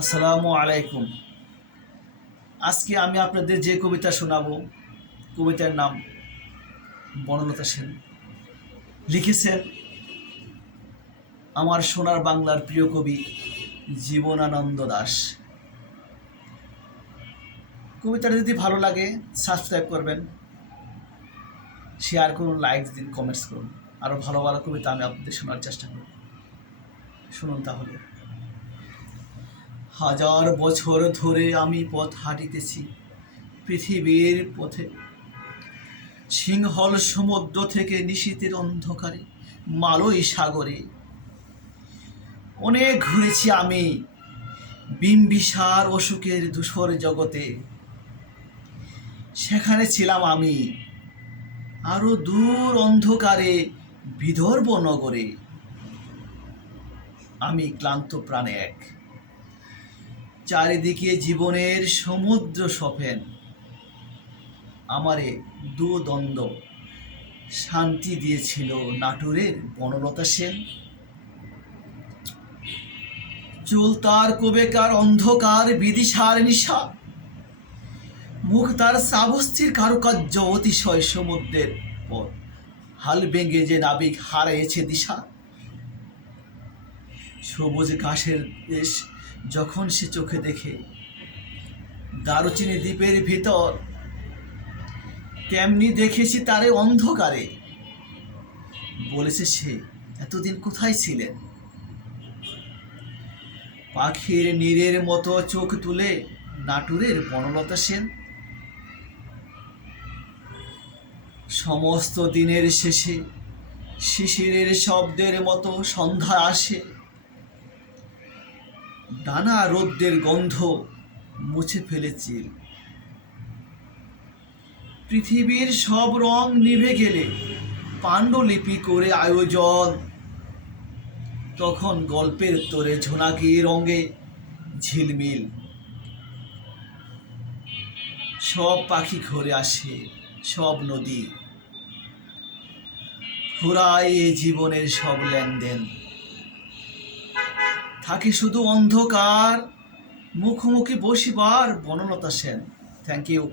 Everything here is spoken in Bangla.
আসসালামু আলাইকুম। আজকে আমি আপনাদের যে কবিতা শোনাবো, কবিতার নাম বনলতা সেন। লিখেছেন আমার সোনার বাংলার প্রিয় কবি জীবনানন্দ দাশ। কবিতাটা যদি ভালো লাগে সাবস্ক্রাইব করবেন, শেয়ার করুন, লাইক দিন, কমেন্টস করুন। আরও ভালো ভালো কবিতা আমি আপনাদের শোনার চেষ্টা করব। শুনুন তাহলে। হাজার বছর ধরে আমি পথ হাঁটিতেছি পৃথিবীর পথে, সিংহল সমুদ্র থেকে নিশীথের অন্ধকারে, মালয় সাগরে। অনেক ঘুরেছি আমি বিম্বিসার অসুখের ধূসর জগতে, সেখানে ছিলাম আমি আরো দূর অন্ধকারে বিদর্ভ নগরে। আমি ক্লান্ত প্রাণে এক, চারিদিকে জীবনের সমুদ্র সফেন। আমারে দুদ্বন্দ্ব শান্তি দিয়েছিল নাটোরের বনলতা সেন। চুল তার কবেকার অন্ধকার বিদিশার নিশা, মুখ তার শ্রাবস্তির কারুকার্য অতিশয় সমুদ্রের পর, হাল ভেঙে যে নাবিক হারিয়েছে দিশা। সবুজ ঘাসের দেশ যখন সে চোখে দেখে দারুচিনি দ্বীপের ভিতর, তেমনি দেখেছি তারে অন্ধকারে। বলেছে সে, এতদিন কোথায় ছিলেন? পাখির নীরের মতো চোখ তুলে নাটোরের বনলতা সেন। সমস্ত দিনের শেষে শিশিরের শব্দের মতো সন্ধ্যা আসে, ডানা রোদ্রের গন্ধ মুছে ফেলে চিল। পৃথিবীর সব রং নিভে গেলে পাণ্ডুলিপি করে আয়োজন, তখন গল্পের তোরে ঝোনাকি রঙে ঝিলমিল। সব পাখি ঘরে আসে, সব নদী ফুরায় এ জীবনের সব লেনদেন। থাকে শুধু অন্ধকার, মুখোমুখি বসিবার বনলতা সেন। Thank you.